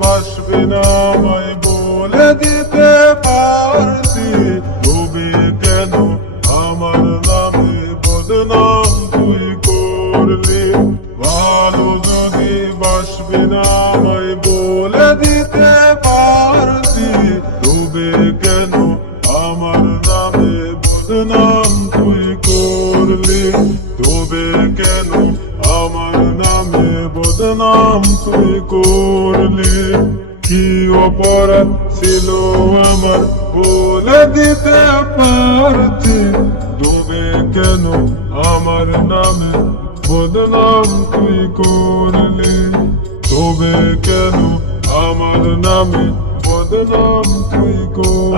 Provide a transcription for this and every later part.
ভাসবে না আমায় বলে দিতে পারতি, তবে কেন আমার নামে বদনাম তুই করলি? ভালো যদি বাসবে না আমায় বলে দিতে পারতি, তবে কেন আমার নামে বদনাম তুই করলি? তবে কেন আমার নামে বদনাম তুই করলি? কি অপরাধ ছিল আমার বলে দিতে পারতি, তবে কেন আমার নামে বদনাম তুই করলি? তবে কেন আমার নামে বদনাম তুই করলি?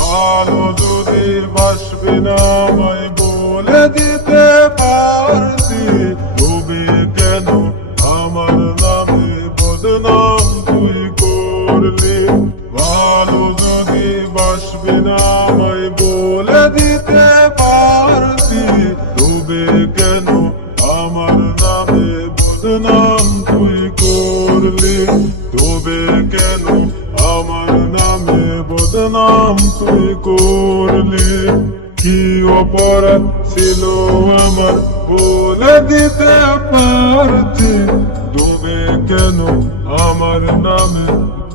ভালো যদি বাসবে না আমায় বলে দিতে পারতি, তবে কেন আমার নামে বদনাম তুই করলি? ভালো যদি বাসবে না আমায় বলে দিতে পারতি, তবে কেন আমার নামে বদনাম তুই করলি? তবে কেন আমার নামে বদনাম তুই করলি? কি অপরাধ ছিল আমার বলে দিতে পারতি, তবে কেন আমার নামে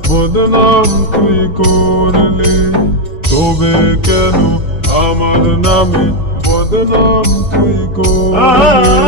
বদনাম তুই করলি? তবে কেন আমার নামে বদনাম তুই করলি?